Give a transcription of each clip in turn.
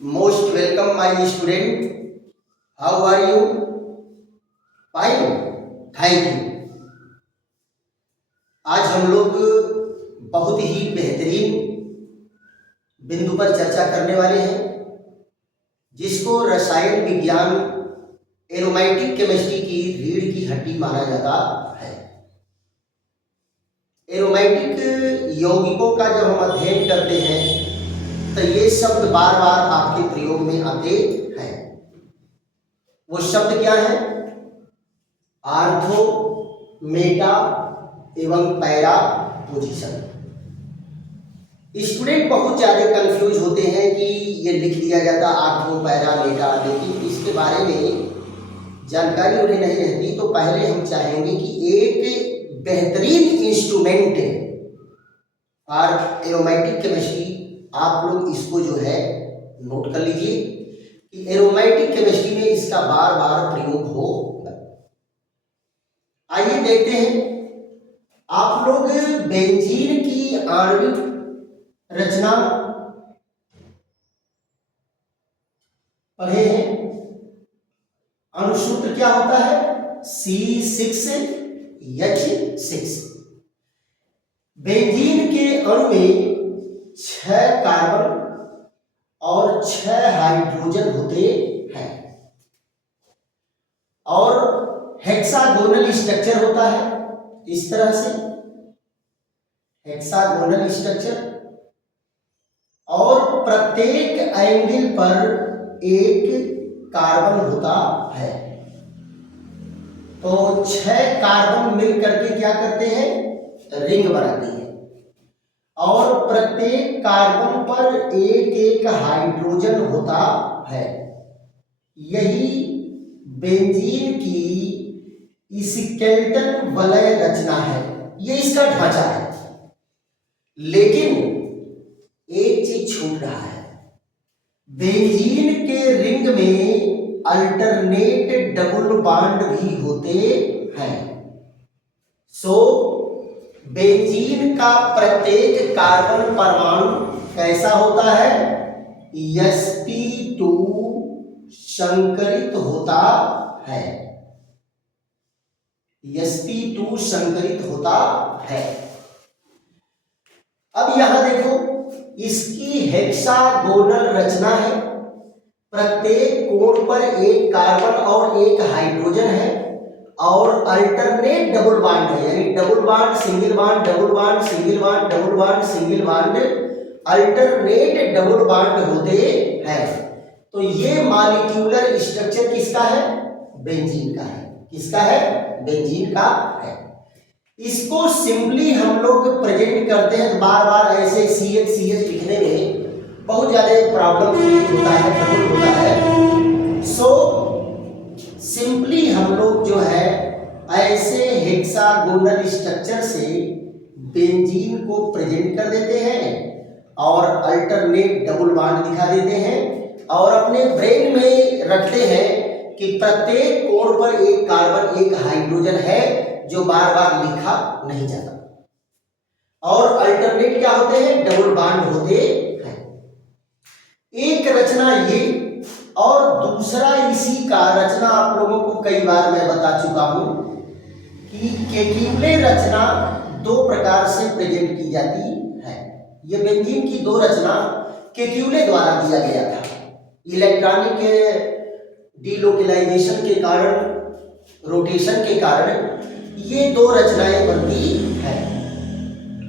Most welcome my student. How are you? Fine. Thank you. आज हम लोग बहुत ही बेहतरीन बिंदु पर चर्चा करने वाले हैं, जिसको रसायन विज्ञान एरोमेटिक केमिस्ट्री की रीढ़ की हड्डी माना जाता है। एरोमेटिक यौगिकों का जब हम अध्ययन करते हैं तो ये शब्द बार बार आपके प्रयोग में आते हैं। वो शब्द क्या है? आर्थो, मेटा एवं पैरा पोजीशन। स्टूडेंट बहुत ज़्यादा कंफ्यूज होते हैं कि ये लिख दिया जाता आर्थो, पैरा, मेटा, लेकिन इसके बारे में जानकारी उन्हें नहीं रहती। तो पहले हम चाहेंगे कि एक बेहतरीन इंस्ट्रूमेंट और एरोमेटिक केमिस्ट्री, आप लोग इसको जो है नोट कर लीजिए कि एरोमेटिक केमिस्ट्री में इसका बार बार प्रयोग होगा। आइए देखते हैं। आप लोग बेंजीन की आणविक रचना पढ़े हैं। अणुसूत्र क्या होता है? C6H6। बेंजीन के अणु में 6 कार्बन और 6 हाइड्रोजन होते हैं और हेक्सागोनल स्ट्रक्चर होता है। इस तरह से हेक्सागोनल स्ट्रक्चर, और प्रत्येक एंगल पर एक कार्बन होता है। तो 6 कार्बन मिल करके क्या करते हैं? रिंग बनाते हैं, और प्रत्येक कार्बन पर एक एक हाइड्रोजन होता है। यही बेंजीन की स्केलेटन वलय रचना है, ये इसका ढांचा है। लेकिन एक चीज छूट रहा है। बेंजीन के रिंग में अल्टरनेट डबल बॉन्ड भी होते हैं। बेंजीन का प्रत्येक कार्बन परमाणु कैसा होता है? sp2 संकरित होता है। sp2 संकरित होता है। अब यहां देखो, इसकी हेक्सागोनल रचना है। प्रत्येक कोण पर एक कार्बन और एक हाइड्रोजन है, और अल्टरनेट डबल बॉन्ड है, यानी double bond, single bond, double bond, single bond, double bond, single bond, alternate double bond होते हैं। तो ये मॉलिक्यूलर स्ट्रक्चर किसका है? बेंजीन का है। किसका है? बेंजीन का है। इसको सिंपली हम लोग प्रेजेंट करते हैं तो बार बार ऐसे CH लिखने में बहुत ज्यादा प्रॉब्लम होता है, ट्रबल होता है। सिंपली हम लोग जो है ऐसे हेक्सागोनल स्ट्रक्चर से बेंजीन को प्रेजेंट कर देते हैं और अल्टरनेट डबल बॉन्ड दिखा देते हैं, और अपने ब्रेन में रखते हैं कि प्रत्येक कोण पर एक कार्बन एक हाइड्रोजन है, जो बार बार लिखा नहीं जाता, और अल्टरनेट क्या होते हैं? डबल बॉन्ड होते हैं। एक रचना ये, और दूसरा इसी का रचना आप लोगों को कई बार मैं बता चुका हूं कि केक्यूले रचना 2 प्रकार से प्रेजेंट की जाती है। ये बेंजीन की 2 रचना केक्यूले द्वारा दिया गया था। इलेक्ट्रॉनिक डिलोकेलाइजेशन के कारण, रोटेशन के कारण ये 2 रचनाएं बनती है।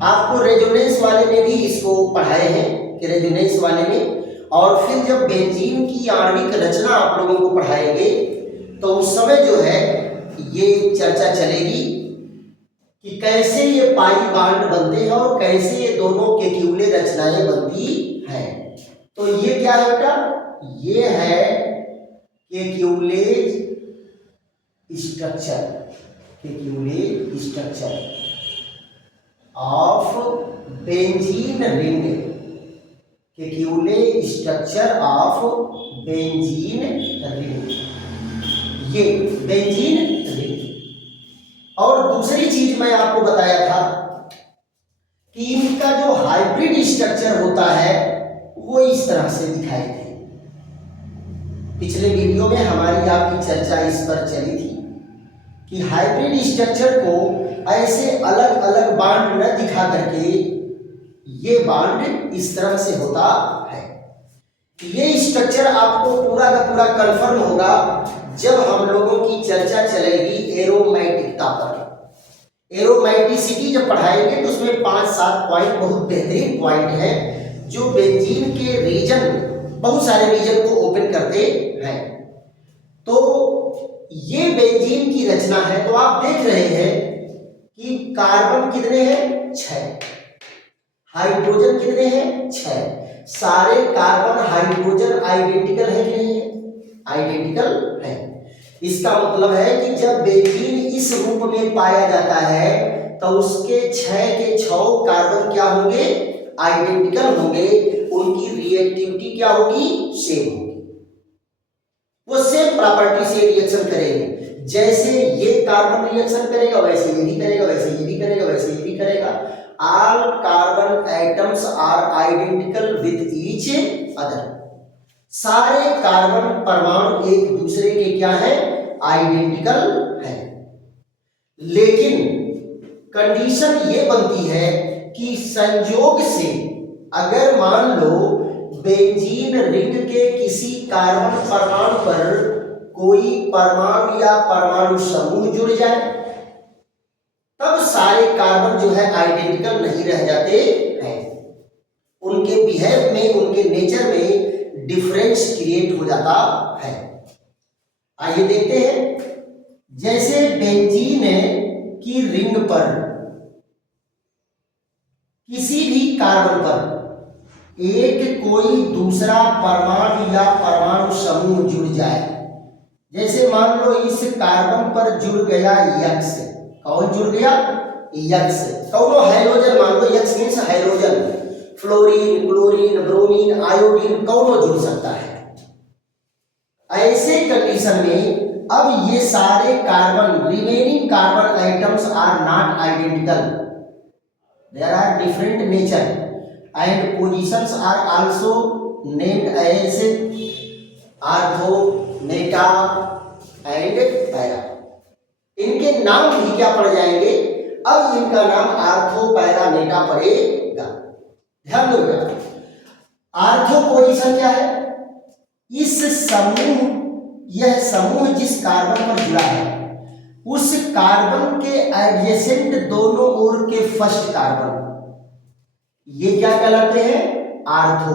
आपको रेजोनेंस वाले में भी इसको पढ़ाए हैं कि रेजोनेंस वाले में, और फिर जब बेंजीन की आणविक रचना आप लोगों को पढ़ाएंगे तो उस समय जो है ये चर्चा चलेगी कि कैसे ये पाई बॉन्ड बनते हैं और कैसे ये दोनों केक्यूले रचनाएं बनती हैं। तो ये क्या है बेटा? ये है Kekule's structure, Kekule's structure of benzene ring, Kekule structure of benzene ring, ये बेंजीन रिंग। और दूसरी चीज मैं आपको बताया था कि इनका जो हाइब्रिड स्ट्रक्चर होता है वो इस तरह से दिखाई दे। पिछले वीडियो में हमारी आपकी चर्चा इस पर चली थी कि हाइब्रिड स्ट्रक्चर को ऐसे अलग अलग बांड न दिखा करके ये बांड इस तरह से होता है। ये स्ट्रक्चर आपको पूरा का पूरा कंफर्म होगा जब हम लोगों की चर्चा चलेगी एरोमैटिकता पर। एरोमैटिसिटी जब पढ़ाएंगे तो उसमें 5-7 पॉइंट बहुत बेहतरीन पॉइंट है जो बेंजीन के रीजन, बहुत सारे रीजन को ओपन करते हैं। तो ये बेंजीन की रचना है। तो आप देख रहे हैं कि कार्बन कितने हैं? 6। हाइड्रोजन कितने हैं? 6। सारे कार्बन हाइड्रोजन आइडेंटिकल है कि नहीं है? आइडेंटिकल है। इसका मतलब है कि जब बेंजीन इस रूप में पाया जाता है तो उसके 6 के 6 कार्बन क्या होंगे? आइडेंटिकल होंगे। उनकी रिएक्टिविटी क्या होगी? सेम होगी। वो सेम प्रॉपर्टी से रिएक्शन करेंगे। जैसे ये कार्बन रिएक्शन करेगा वैसे ये भी करेगा, वैसे ये भी करेगा, वैसे ये भी करेगा। All carbon atoms are identical with each other. सारे कार्बन परमाणु एक दूसरे के क्या है? आइडेंटिकल है। लेकिन कंडीशन ये बनती है कि संयोग से अगर मान लो बेंजीन रिंग के किसी कार्बन परमाणु पर कोई परमाणु या परमाणु समूह जुड़ जाए तब सारे कार्बन जो है आइडेंटिकल नहीं रह जाते हैं। उनके बिहेव में, उनके नेचर में डिफरेंस क्रिएट हो जाता है। आइए देखते हैं। जैसे बेंजीन की रिंग पर किसी भी कार्बन पर एक कोई दूसरा परमाणु या परमाणु समूह जुड़ जाए। जैसे मान लो इस कार्बन पर जुड़ गया यक्स। कौन जुड़ गया? यक्स। कौनो हाइड्रोजन मान लो, X means hydrogen, fluorine, chlorine, bromine, iodine कौनो जुड़ सकता है। ऐसे कंडीशन में अब ये सारे carbon, remaining carbon atoms are not identical, there are different nature and positions are also named as ortho, meta and para. इनके नाम भी क्या पड़ जाएंगे? अब इनका नाम ऑर्थो, पैरा, मेटा पड़ेगा। ध्यान दो। ऑर्थो पोजीशन क्या है? इस समूह, यह समूह जिस कार्बन पर जुड़ा है उस कार्बन के एडजेसेंट दोनों ओर के फर्स्ट कार्बन, ये क्या कहलाते हैं? ऑर्थो।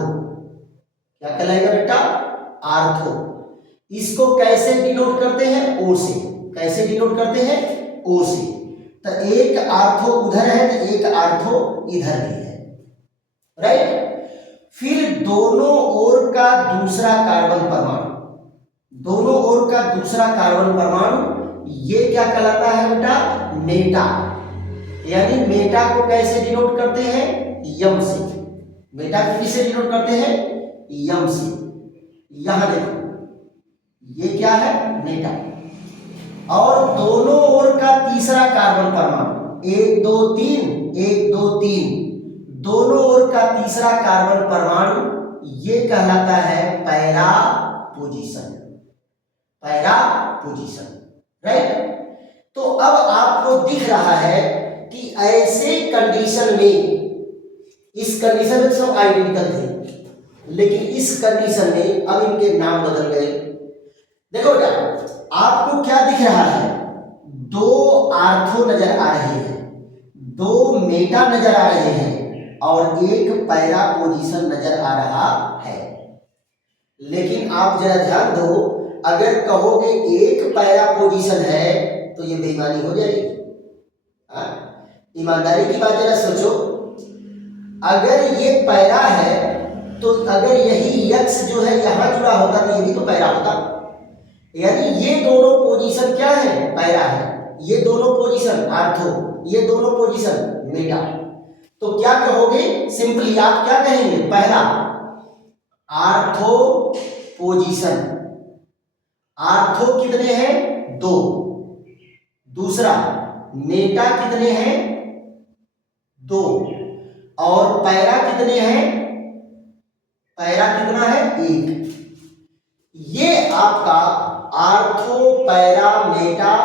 क्या कहलाएगा बेटा? ऑर्थो। इसको कैसे डिनोट करते हैं? ओ से। कैसे डिनोट करते हैं? ओ से। तो एक ऑर्थो उधर है तो एक ऑर्थो इधर भी है, राइट। फिर दोनों ओर का दूसरा कार्बन परमाणु, दोनों ओर का दूसरा कार्बन परमाणु, ये क्या कहलाता है बेटा? मेटा। यानी मेटा को कैसे डिनोट करते हैं? यम से। मेटा को किससे डिनोट करते हैं? यम से। यहां देखो, ये क्या है? मेटा। और दोनों ओर का तीसरा कार्बन परमाणु, 1 2 3, 1 2 3, दोनों ओर का तीसरा कार्बन परमाणु, ये कहलाता है para position. Para position, right. तो अब आपको दिख रहा है कि ऐसे कंडीशन में, इस कंडीशन में सब आइडेंटिकल थे लेकिन इस कंडीशन में अब इनके नाम बदल गए। देखो बेटा, आपको क्या दिख रहा है? 2 ऑर्थो नजर आ रहे हैं, 2 मेटा नजर आ रहे हैं और एक पैरा पोजीशन नजर आ रहा है। लेकिन आप जरा ध्यान दो, अगर कहोगे एक पैरा पोजीशन है तो ये बेईमानी हो जाएगी। ईमानदारी की बात जरा सोचो। अगर ये पैरा है तो अगर यही यक्स जो है यहां जुड़ा होता तो ये भी तो पैरा होता। यानी ये दोनों पोजीशन क्या है? पैरा है। ये दोनों पोजीशन ऑर्थो, ये दोनों पोजीशन मेटा। तो क्या कहोगे? सिंपली आप क्या कहेंगे? पहला ऑर्थो पोजीशन, ऑर्थो कितने हैं? 2। दूसरा मेटा कितने हैं? 2। और पैरा कितने हैं? पैरा कितना है? 1। ये आपका आर्थो पैरा मेटा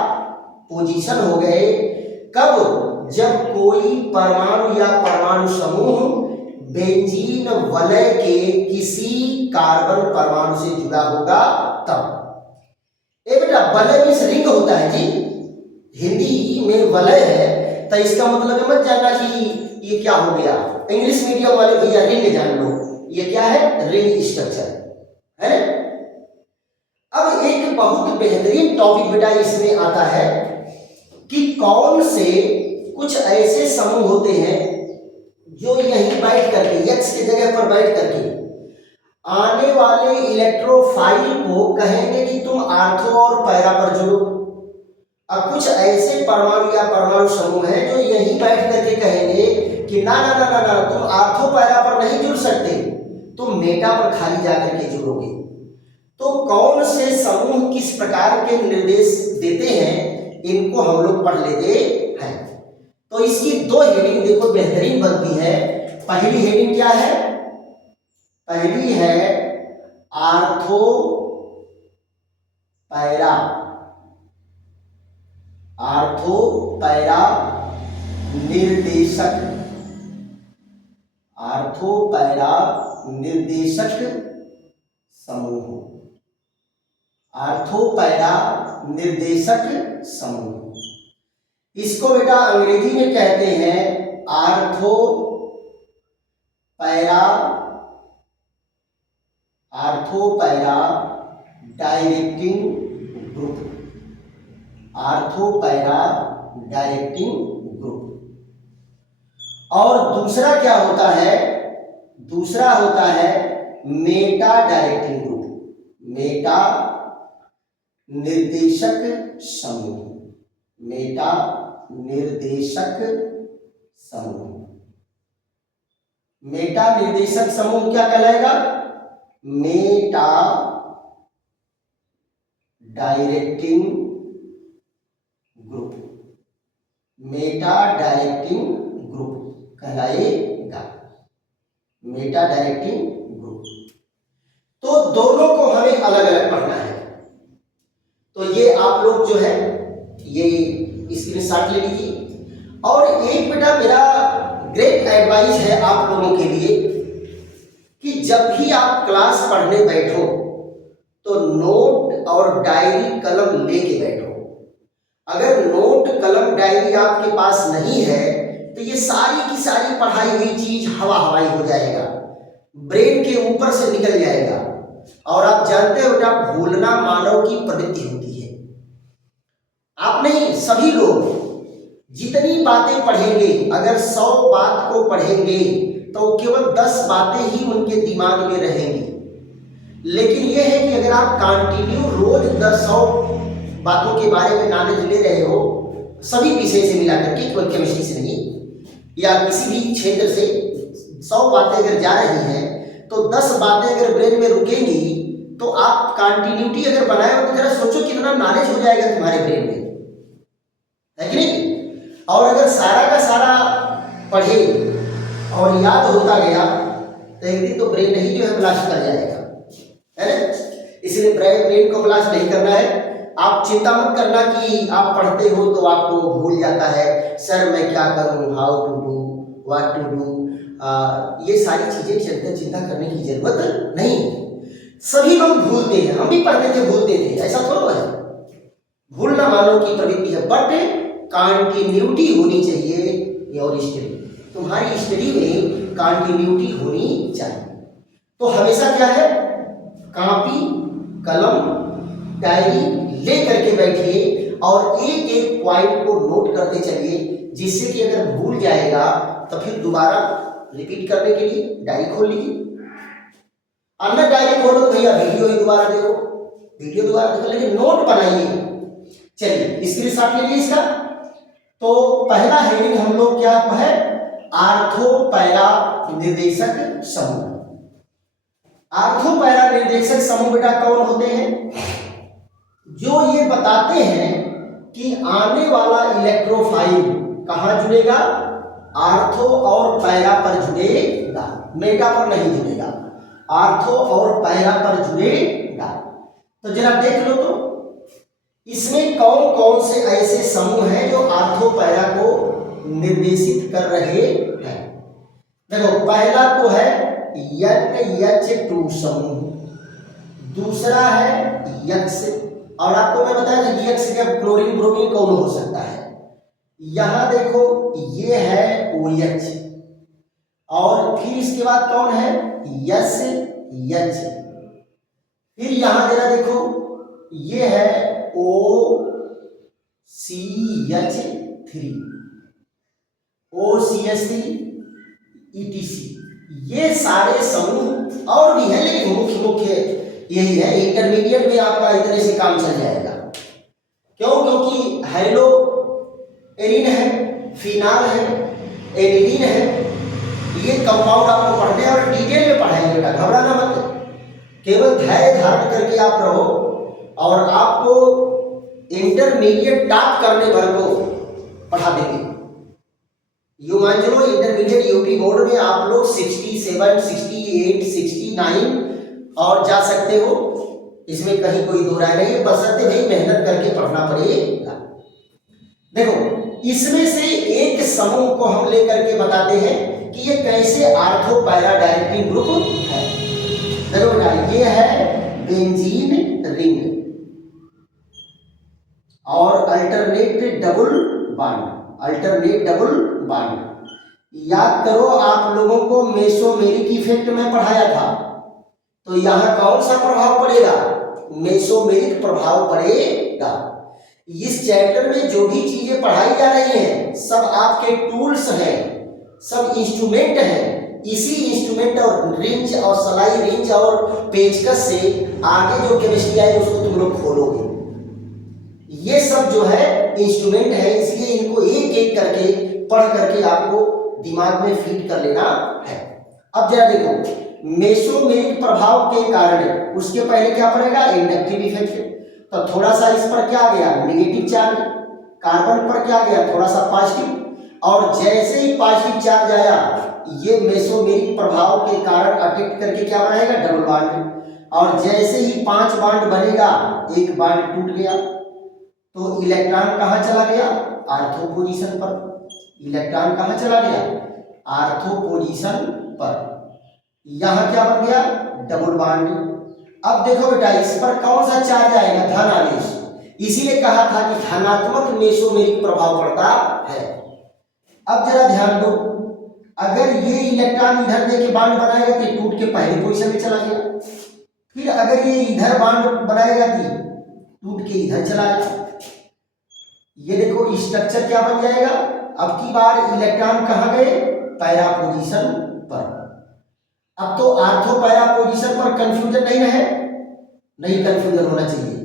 पोजीशन हो गए। कब? जब कोई परमाणु या परमाणु समूह बेंजीन वलय के किसी कार्बन परमाणु से जुड़ा होगा तब। ए बेटा, वलय मीन्स रिंग होता है जी, हिंदी में वलय है, तो इसका मतलब मत जानना कि ये क्या हो गया। इंग्लिश मीडियम वाले भैया रिंग जान लो, ये क्या है? रिंग स्ट्रक्चर है। अब एक बहुत बेहतरीन टॉपिक बेटा इसमें आता है कि कौन से कुछ ऐसे समूह होते हैं जो यहीं बैठ करके, एक्स की जगह पर बैठ करके आने वाले इलेक्ट्रोफाइल को कहेंगे कि तुम आर्थो और पैरा पर जुड़ो। अब कुछ ऐसे परमाणु या परमाणु समूह हैं जो यहीं बैठ करके कहेंगे कि ना ना ना ना ना, तुम आर्थो पैरा पर नहीं जुड़ सकते, तुम मेटा पर खाली जाकर के जुड़ोगे। तो कौन से समूह किस प्रकार के निर्देश देते हैं, इनको हम लोग पढ़ लेते हैं। तो इसकी दो हेडिंग देखो बेहतरीन बनती है। पहली हेडिंग क्या है? पहली है आर्थो पैरा, आर्थो पैरा निर्देशक, आर्थो पैरा निर्देशक समूह, आर्थो पैरा निर्देशक समूह। इसको बेटा अंग्रेजी में कहते हैं ortho para, ortho para directing group, ortho para directing group. और दूसरा क्या होता है? दूसरा होता है मेटा डायरेक्टिंग ग्रुप, मेटा निर्देशक समूह, मेटा निर्देशक समूह। मेटा निर्देशक समूह क्या कहलाएगा? Meta directing group, Meta directing group कहलाएगा, मेटा डायरेक्टिंग ग्रुप। तो दोनों को हमें अलग अलग पढ़ना है। तो ये आप लोग जो है ये स्क्रीनशॉट ले लीजिए। और एक बेटा मेरा ग्रेट एडवाइस है आप लोगों के लिए कि जब भी आप क्लास पढ़ने बैठो तो नोट और डायरी कलम लेके बैठो। अगर नोट कलम डायरी आपके पास नहीं है तो ये सारी की सारी पढ़ाई हुई चीज हवा हवाई हो जाएगा, ब्रेन के ऊपर से निकल जाएगा। और आप जानते हो बेटा, भूलना मानव की प्रवृत्ति होती है। आप नहीं, सभी लोग जितनी बातें पढ़ेंगे, अगर 100 बात को पढ़ेंगे तो केवल 10 बातें ही उनके दिमाग में रहेंगी। लेकिन यह है कि अगर आप कंटिन्यू रोज 100 बातों के बारे में नॉलेज ले रहे हो, सभी विषय से मिला करके, केवल केमिस्ट्री से नहीं, या किसी भी क्षेत्र से 100 बातें अगर जा रही हैं तो 10 बातें अगर ब्रेन में रुकेंगी तो आप कंटिन्यूटी अगर बनाए हो तो जरा सोचो कितना नॉलेज हो जाएगा तुम्हारे ब्रेन में, है कि नहीं? और अगर सारा का सारा पढ़े और याद होता गया तो एक दिन तो ब्रेन ही जो है ब्लास्ट कर जाएगा, है ना? इसलिए ब्रेन को ब्लास्ट नहीं करना है। आप चिंता मत करना कि आप पढ़ते हो तो आपको भूल जाता है, सर मैं क्या करूं, how to do, what to do, ये सारी चीजें चिंता करने की जरूरत नहीं। सभी लोग भूलते हैं, हम भी पढ़ते थे भूलते थे, ऐसा थोड़ा है। भूलना मानव की प्रवृत्ति है, बट कंटिन्यूटी होनी चाहिए। और स्टडी, तुम्हारी स्टडी में कंटिन्यूटी होनी चाहिए। तो हमेशा क्या है, कॉपी कलम डायरी ले करके बैठिए और एक एक पॉइंट को नोट करते चलिए, जिससे कि अगर भूल जाएगा तो फिर दोबारा रिपीट करने के लिए डायरी खोल लीजिए। अन्य डायरी खोलो तो भैया वीडियो ही दोबारा देखो, वीडियो दोबारा देखो, लेकिन नोट बनाइए। चलिए स्क्रीनशॉट ले लीजिए इसका। तो पहला हेडिंग हम लोग क्या है, आर्थो पैरा निर्देशक समूह। आर्थो पैरा निर्देशक समूह बेटा कौन होते हैं? जो ये बताते हैं कि आने वाला इलेक्ट्रोफाइल कहां जुड़ेगा, आर्थो और पैरा पर जुड़ेगा, मेटा पर नहीं जुड़ेगा, आर्थो और पैरा पर जुड़ेगा। तो जरा देख लो तो इसमें कौन कौन से ऐसे समूह हैं जो आर्थो पैरा को निर्देशित कर रहे हैं। देखो पहला तो है NH2 समूह, दूसरा है यक्स, और आपको मैं बताया था कि यक्स जब क्लोरीन ब्रोमीन कौन हो सकता है। यहां देखो ये है OH, और फिर इसके बाद कौन है SH, फिर यहां जरा देखो ये है OCH3, OCH3 ETC। ये सारे समूह और भी हैं, लेकिन मुख्य यही है। इंटरमीडिएट में आपका इतने से काम चल जाएगा। क्यों? क्योंकि हेलो एरिन है, फिनाल है, एडिनिन है, ये कंपाउंड आपको पढ़ने और डिटेल में पढ़ाएंगे बेटा, घबराना मत। केवल धैर्य धारण करके आप रहो और आपको इंटरमीडिएट टॉप करने भर को पढ़ा देंगे। यू मान लो इंटरमीडिएट यूपी बोर्ड में आप लोग 67, 68, 69 और जा सकते हो, इसमें कहीं कोई दो राय नहीं है, बशर्ते भाई मेहनत करके पढ़ना पड़ेगा। देखो इसमें से एक समूह को हम लेकर के बताते हैं कि ये कैसे आर्थो पैरा डायरेक्टिंग ग्रुप है। देखो बेटा ये है बेंजीन रिंग और अल्टरनेट डबल बॉन्ड। याद करो आप लोगों को मेसोमेरिक इफेक्ट में पढ़ाया था, तो यहां कौन सा प्रभाव पड़ेगा? मेसोमेरिक प्रभाव पड़ेगा। इस चैप्टर में जो भी चीजें पढ़ाई जा रही हैं सब आपके टूल्स हैं, सब इंस्ट्रूमेंट हैं। इसी इंस्ट्रूमेंट और रिंच और सलाई रिंच और पेचकस से आगे जो केमिस्ट्री है उसको तुम लोग खोलोगे। ये सब जो है इंस्ट्रूमेंट है, इसलिए इनको एक एक करके पढ़ करके आपको दिमाग में फीड कर लेना है। अब जरा देखो मेसोमेरिक प्रभाव के कारण उसके पहले क्या पड़ेगा? Inductive effect. तो थोड़ा सा इस पर क्या गया? Negative charge. कार्बन पर क्या गया? थोड़ा सा पॉजिटिव। और जैसे ही पॉजिटिव चार्ज आया ये मेसोमेरिक प्रभाव के कारण अटैक करके क्या बनाएगा? Double bond. और जैसे ही 5 बॉन्ड बनेगा एक बॉन्ड टूट गया, तो इलेक्ट्रॉन कहाँ चला गया? आर्थो पोजीशन पर। इलेक्ट्रॉन कहाँ चला गया? आर्थो पोजीशन पर। यहां क्या बन गया? Double bond. अब देखो बेटा इस पर कौन सा चार्ज आएगा? धन आवेश। इसीलिए कहा था कि धनात्मक मेसोमेरिक प्रभाव पड़ता है। अब जरा ध्यान दो, अगर ये इलेक्ट्रॉन इधर देके बॉन्ड बनाएगा तो टूट के पहले पोजीशन में चला गया। फिर अगर ये इधर बॉन्ड बनाएगा तो टूट के इधर चला गया। ये देखो स्ट्रक्चर क्या बन जाएगा? अब की बार इलेक्ट्रॉन कहाँ गए? पैरा पोजीशन पर। अब तो आर्थो पैरा पोजीशन पर कंफ्यूजन नहीं है, नहीं कंफ्यूजन होना चाहिए।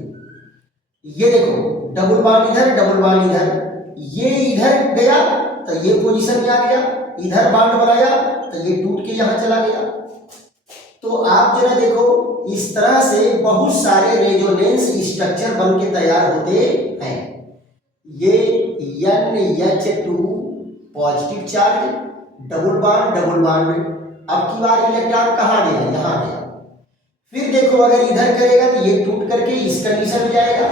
ये देखो डबल बॉन्ड इधर, डबल बॉन्ड इधर, ये इधर गया तो ये पोजीशन में आ गया, इधर बॉन्ड बनाया तो ये टूट के यहां चला गया। तो आप जरा देखो इस तरह से बहुत सारे रेजोनेंस स्ट्रक्चर बन के तैयार होते हैं। ये NH2 positive charge, double bond. अब की बार इलेक्ट्रॉन कहाँ गया? यहाँ गया। फिर देखो अगर इधर करेगा तो ये टूट करके इस कंडीशन में जाएगा,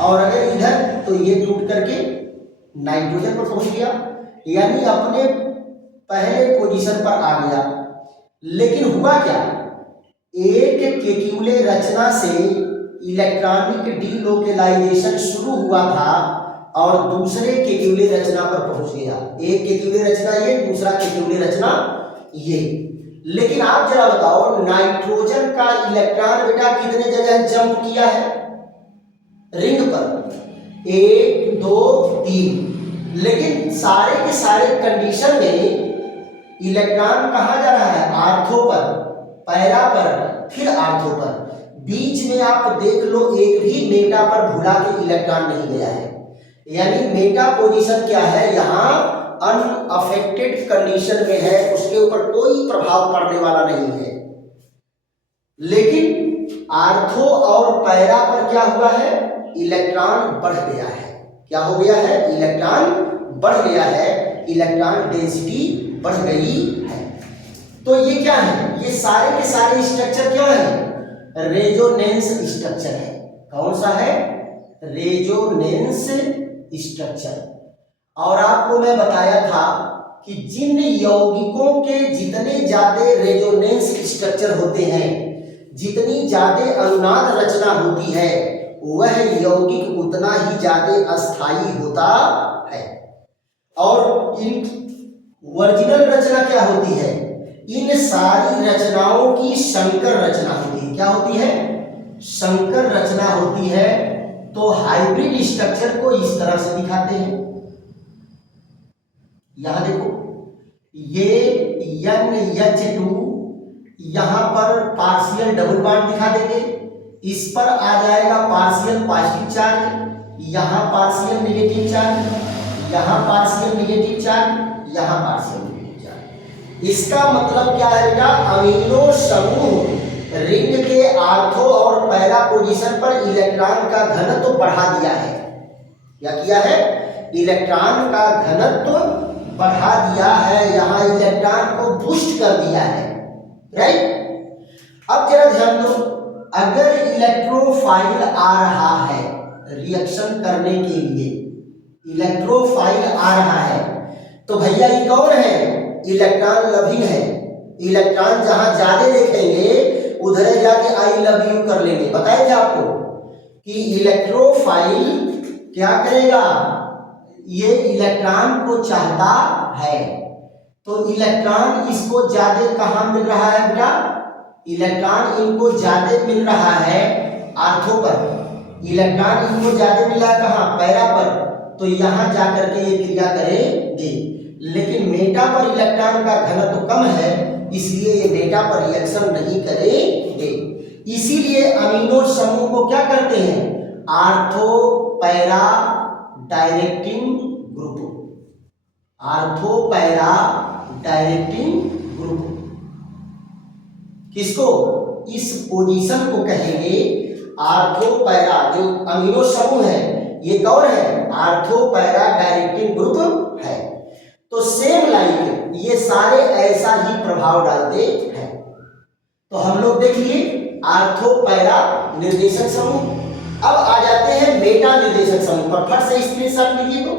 और अगर इधर तो ये टूट करके नाइट्रोजन पर पहुंच गया, यानी अपने पहले पोजीशन पर आ गया। लेकिन हुआ क्या? एक केक्यूले रचना से इलेक्ट्रॉनिक डीलोकेलाइजेशन शुरू हुआ था और दूसरे केक्यूले रचना पर पहुंच गया। एक केक्यूले रचना ये, दूसरा केक्यूले रचना ये। लेकिन आप जरा बताओ नाइट्रोजन का इलेक्ट्रॉन बेटा कितने जगह जंप किया है? रिंग पर 1 2 3। लेकिन सारे के सारे कंडीशन में इलेक्ट्रॉन कहाँ जा रहा है? आर्थो पर, पैरा पर, फिर आर्थो पर। बीच में आप देख लो एक भी मेटा पर भुला के इलेक्ट्रॉन नहीं गया है, यानी मेटा पोजीशन क्या है? यहाँ अनअफेक्टेड कंडीशन में है, उसके ऊपर कोई प्रभाव पड़ने वाला नहीं है। लेकिन आर्थो और पैरा पर क्या हुआ है? इलेक्ट्रॉन बढ़ गया है। क्या हो गया है? इलेक्ट्रॉन बढ़ गया है, इलेक्ट्रॉन डेंसिटी बढ़ गई है। तो ये क्या है? ये सारे के सारे स्ट्रक्चर क्या है? रेजोनेंस स्ट्रक्चर है। कौन सा है? Resonance structure. और आपको मैं बताया था कि जिन यौगिकों के जितने ज्यादा रेजोनेंस स्ट्रक्चर होते हैं, जितनी ज्यादा अनुनाद रचना होती है, वह यौगिक उतना ही ज्यादा अस्थायी होता है। और इन ओरिजिनल रचना क्या होती है? इन सारी रचनाओं की संकर रचना होती है। क्या होती है? संकर रचना होती है। तो हाइब्रिड स्ट्रक्चर को इस तरह से दिखाते हैं। यहां देखो, ये NH2 यहां पर पार्शियल डबल बॉन्ड दिखा देंगे, इस पर आ जाएगा पार्शियल पॉजिटिव चार्ज, यहां पार्शियल नेगेटिव चार्ज, यहां पार्शियल नेगेटिव चार्ज, यहां पार्शियल नेगेटिव चार्ज। इसका मतलब क्या है बेटा? अमीनो समूह रिंग के आर्थो और पैरा पोजीशन पर इलेक्ट्रॉन का घनत्व तो बढ़ा दिया है। क्या किया है? इलेक्ट्रॉन का घनत्व बढ़ा दिया है, यहां इलेक्ट्रॉन को बूस्ट कर दिया है, राइट। अब जरा ध्यान दो, अगर इलेक्ट्रोफाइल आ रहा है रिएक्शन करने के लिए, इलेक्ट्रोफाइल आ रहा है, तो भैया ये कौन है? इलेक्ट्रॉन लविंग है। इलेक्ट्रॉन जहां ज्यादा देखेंगे उधर जाके आई लव यू कर लेंगे। बताए थे आपको कि इलेक्ट्रोफाइल क्या करेगा? ये इलेक्ट्रॉन को चाहता है, तो इलेक्ट्रॉन इसको ज्यादा कहां मिल रहा है बेटा? इलेक्ट्रॉन इनको ज्यादा मिल रहा है आर्थो पर, इलेक्ट्रॉन इनको ज्यादा मिला कहां? पैरा पर, तो यहां जाकर के ये क्रिया करेंगे। लेकिन मेटा पर इलेक्ट्रॉन का घनत्व कम है, इसलिए ये मेटा पर रिएक्शन नहीं करेंगे। इसीलिए अमीनो समूह को क्या करते हैं? Ortho para directing group. Ortho para directing group किसको? इस पोजीशन को कहेंगे आर्थो पैरा। जो अमीनो समूह है ये कौन है? आर्थो पैरा डायरेक्टिंग ग्रुप है। तो सेम लाइक ये सारे ऐसा ही प्रभाव डालते हैं। तो हम लोग देखिए आर्थो पैरा निर्देशक समूह। अब आ जाते हैं मेटा निर्देशक समूह पर। फट से स्क्रीनशॉट लीजिए। तो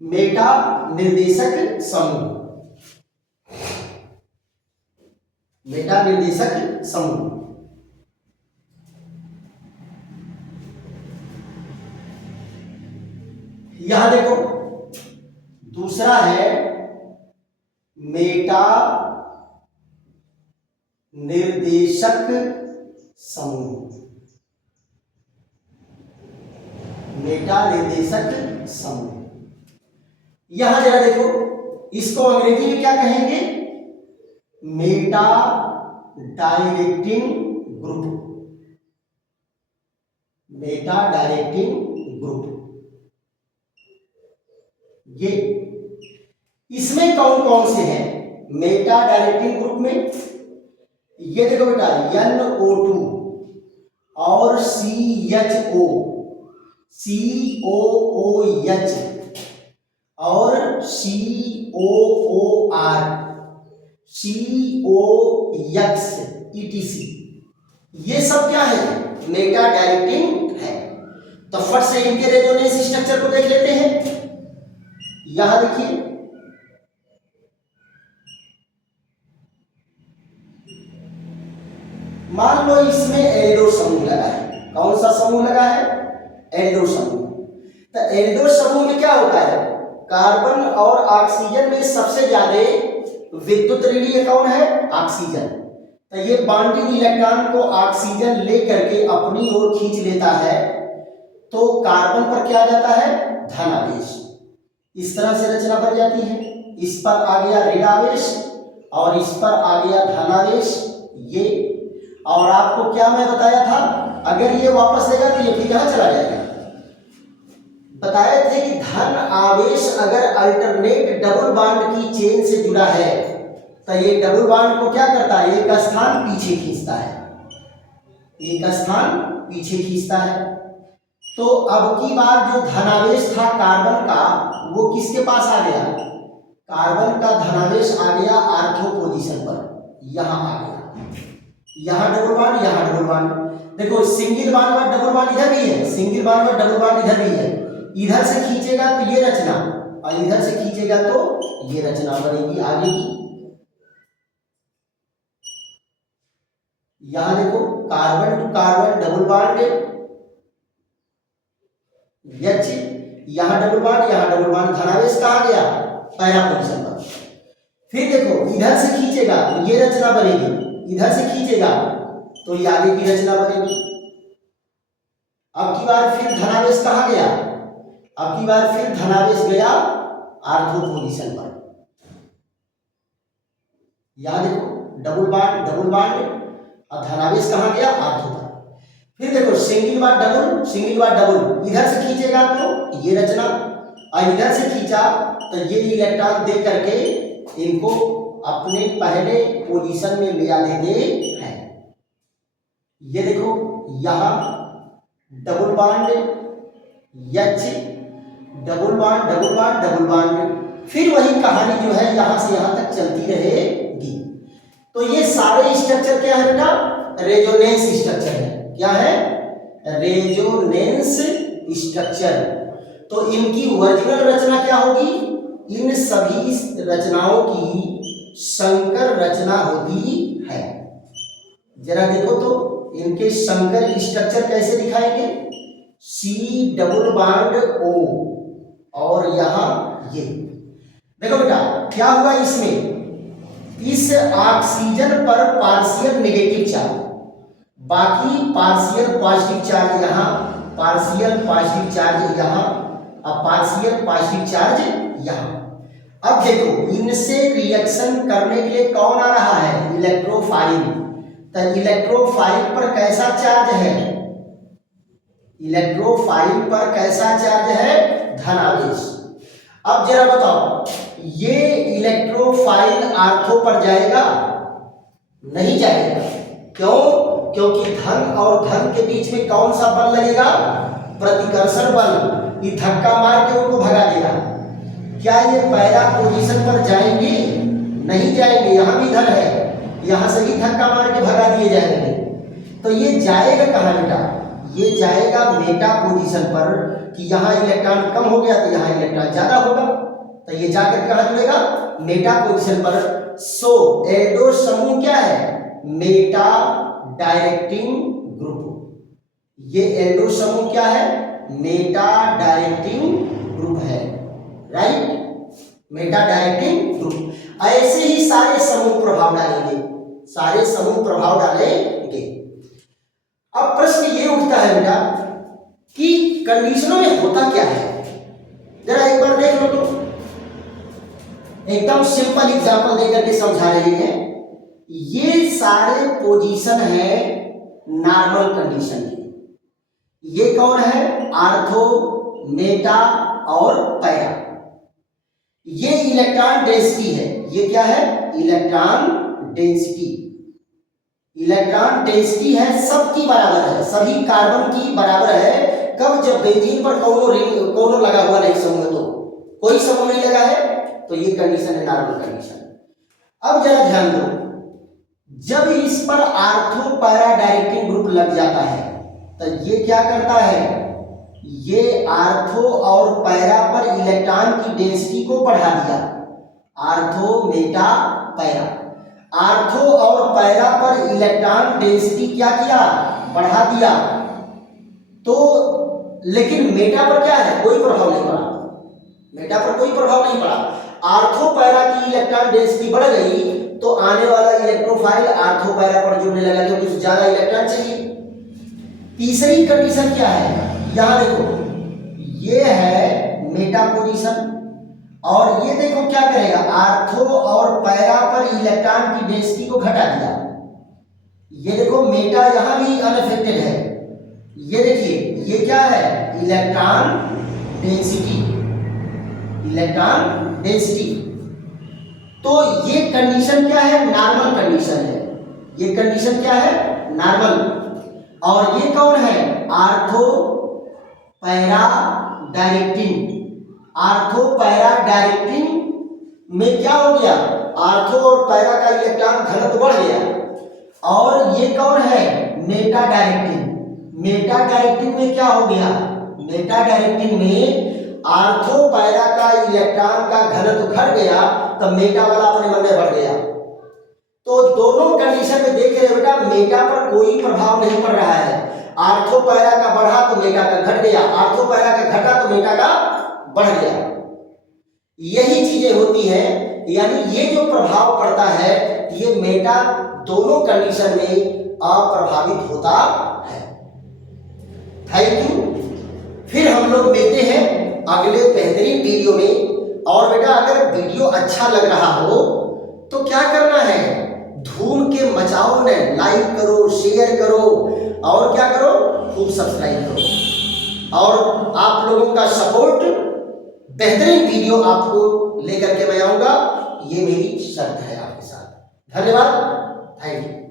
मेटा निर्देशक समूह, मेटा निर्देशक समूह यहां देखो, दूसरा है मेटा निर्देशक समूह। मेटा निर्देशक समूह यहां जरा देखो, इसको अंग्रेजी में क्या कहेंगे? Meta directing group. Meta directing group ये इसमें कौन कौन से हैं? मेटा डायरेक्टिंग ग्रुप में ये देखो बेटा, NO2 और CHO, COOH और COOR, COX ETC, ये सब क्या है? मेटा डायरेक्टिंग है। तो फट से इनके रेजोनेंस स्ट्रक्चर को देख लेते हैं। यहां देखिए, मान लो इसमें एल्डो समूह लगा है। कौन सा समूह लगा है? एल्डो समूह। तो एल्डो समूह में क्या होता है? कार्बन और ऑक्सीजन में सबसे ज्यादा विद्युत ऋणीय कौन है? ऑक्सीजन। तो ये बॉन्डिंग इलेक्ट्रॉन को ऑक्सीजन लेकर के अपनी ओर खींच लेता है, तो कार्बन पर क्या जाता है? धनावेश। इस तरह से रचना बन जाती है। इस पर आ गया ऋण आवेश और इस पर आ गया धनावेश। ये और आपको क्या मैं बताया था? अगर ये वापस लेगा तो ये फिर कहां चला जाएगा? बताए थे कि धन आवेश अगर अल्टरनेट डबल बॉन्ड की चेन से जुड़ा है तो ये डबल बॉन्ड को क्या करता है? एक स्थान पीछे खींचता है, एक स्थान पीछे खींचता है। तो अब की बार जो धनावेश था कार्बन का, वो किसके पास आ गया? कार्बन का धनावेश आ गया आर्थो पोजीशन पर, यहां आ गया, यहां डबल बॉन्ड, यहां डबल बॉन्ड। देखो सिंगल बॉन्ड और डबल बॉन्ड इधर भी है, सिंगल बॉन्ड और डबल बॉन्ड इधर भी है। इधर से खींचेगा तो ये रचना और इधर से खींचेगा तो ये रचना बनेगी आगे की। यहां देखो carbon to carbon double bond H, यहां डबल बॉन्ड, यहां डबल बॉन्ड, धनावेश कहां गया, पैरा पोजीशन पर। फिर देखो इधर से खींचेगा तो ये रचना बनेगी, इधर से खींचेगा तो ये आगे की रचना बनेगी। अब की बार फिर धनावेश कहां गया, अब की बार फिर धनावेश गया आर्थो पोजीशन पर। यहां देखो डबल बॉन्ड डबल बॉन्ड और धनावेश कहां गया, आर्थो पर। फिर देखो सिंगल बार डबल, सिंगल बार डबल, इधर से खींचेगा तो ये रचना और इधर से खींचा तो ये इलेक्ट्रॉन दे करके इनको अपने पहले पोजीशन में ले देते हैं। ये देखो यहां double bond H, double bond double bond double bond, फिर वही कहानी जो है यहां से यहां तक चलती रहेगी। तो ये सारे स्ट्रक्चर क्या है बेटा, रेजोनेंस स्ट्रक्चर है। क्या है, रेजोनेंस स्ट्रक्चर। तो इनकी ओरिजिनल रचना क्या होगी, इन सभी रचनाओं की संकर रचना होती है। जरा देखो तो इनके संकर स्ट्रक्चर कैसे दिखाएंगे, सी डबल बॉन्ड ओ और यहां ये देखो बेटा क्या हुआ इसमें, इस ऑक्सीजन पर पार्शियल नेगेटिव चार्ज, बाकी पार्शियल पॉजिटिव चार्ज यहां, पार्शियल पॉजिटिव चार्ज यहां और पार्शियल पॉजिटिव चार्ज यहां। अब देखो इनसे रिएक्शन करने के लिए कौन आ रहा है, इलेक्ट्रोफाइल। तो इलेक्ट्रोफाइल पर कैसा चार्ज है, इलेक्ट्रोफाइल पर कैसा चार्ज है, धनावेश। अब जरा बताओ ये इलेक्ट्रोफाइल आर्थो पर जाएगा, नहीं जाएगा। क्यों, क्योंकि धन और धन के बीच में कौन सा बल लगेगा, प्रतिकर्षण बल, ये धक्का मार के उनको भगा देगा। क्या ये पैरा पोजीशन पर जाएंगे, नहीं जाएंगे, यहां भी धन है, यहां से ही धक्का मार के भगा दिए जाएंगे। तो ये जाएगा कहां बेटा, ये जाएगा मेटा पोजीशन पर, कि यहां इलेक्ट्रॉन कम हो गया तो यहां इलेक्ट्रॉन ज्यादा होगा, तो ये जाकर कहां जुड़ेगा, मेटा पोजीशन पर। सो एल्डो समूह क्या है, मेटा डायरेक्टिंग ग्रुप। ये एल्डो समूह क्या है, मेटा डायरेक्टिंग ग्रुप है, राइट, मेटा डायरेक्टिंग ग्रुप। ऐसे ही सारे समूह प्रभाव डालेंगे, सारे समूह प्रभाव डालेंगे। अब प्रश्न ये उठता है बेटा कि कंडीशनों में होता क्या है, जरा एक बार देख लो तो। एकदम सिंपल एग्जांपल देकर के समझा रहे हैं। ये सारे पोजीशन है नॉर्मल कंडीशन के। ये कौन है, आर्थो, मेटा और पैरा। ये इलेक्ट्रॉन डेंसिटी है, ये क्या है, इलेक्ट्रॉन डेंसिटी। इलेक्ट्रॉन डेंसिटी है सबकी बराबर है, सभी कार्बन की बराबर है। कब, जब बेंजीन पर कोनो लगा हुआ नहीं समूह, तो कोई समूह नहीं लगा है, तो ये कंडीशन है नॉर्मल कंडीशन। अब जरा ध्यान दो, जब इस पर आर्थो पैरा डायरेक्टिंग ग्रुप लग जाता है तो ये क्या करता है, ये आर्थो और पैरा पर इलेक्ट्रॉन की डेंसिटी को बढ़ा दिया। आर्थो, मेटा, पैरा, आर्थो और पैरा पर इलेक्ट्रॉन डेंसिटी क्या किया, बढ़ा दिया। तो लेकिन मेटा पर क्या है, कोई प्रभाव नहीं पड़ा, मेटा पर कोई प्रभाव नहीं पड़ा। आर्थो पैरा की इलेक्ट्रॉन डेंसिटी बढ़ गई तो आने वाला इलेक्ट्रोफाइल आर्थो पैरा पर जुड़ने लगा, क्योंकि उसे ज्यादा इलेक्ट्रॉन चाहिए। तीसरी कंडीशन क्या है, यहां देखो ये है मेटा पोजीशन, और ये देखो क्या करेगा, आर्थो और पैरा पर इलेक्ट्रॉन की डेंसिटी को घटा दिया। ये देखो मेटा यहां भी अनअफेक्टेड है। ये देखिए ये क्या है, इलेक्ट्रॉन डेंसिटी, इलेक्ट्रॉन डेंसिटी। तो ये कंडीशन क्या है, नॉर्मल कंडीशन है। ये कंडीशन क्या है, नॉर्मल। और ये कौन है, ortho para directing. Ortho para directing में क्या हो गया, आर्थो और पैरा का इलेक्ट्रॉन घनत्व बढ़ गया। और ये कौन है, मेटा डायरेक्टिन। मेटा डायरेक्टिन में क्या हो गया, मेटा डायरेक्टिन में आर्थो पैरा का इलेक्ट्रॉन का घनत्व घट गया, तो मेटा वाला अपने मन में बढ़ गया। तो दोनों कंडीशन में देख रहे बेटा, मेटा पर कोई प्रभाव नहीं पड़ रहा है। आर्थो पैरा का बढ़ा तो मेटा का घट गया, आर्थो पैरा का घटा तो मेटा का बढ़ गया। यही चीजें होती हैं, यानी ये जो प्रभाव पड़ता है ये मेटा दोनों कंडीशन में अप्रभावित होता है। Thank you. फिर हम लोग मिलते हैं अगले बेहतरीन वीडियो में। और बेटा अगर वीडियो अच्छा लग रहा हो तो क्या करना है, धूम के मचाओ ने, लाइक करो, शेयर करो और क्या करो, खूब सब्सक्राइब करो। और आप लोगों का सपोर्ट, बेहतरीन वीडियो आपको लेकर के मैं आऊंगा, ये मेरी शर्त है आपके साथ। धन्यवाद, थैंक यू।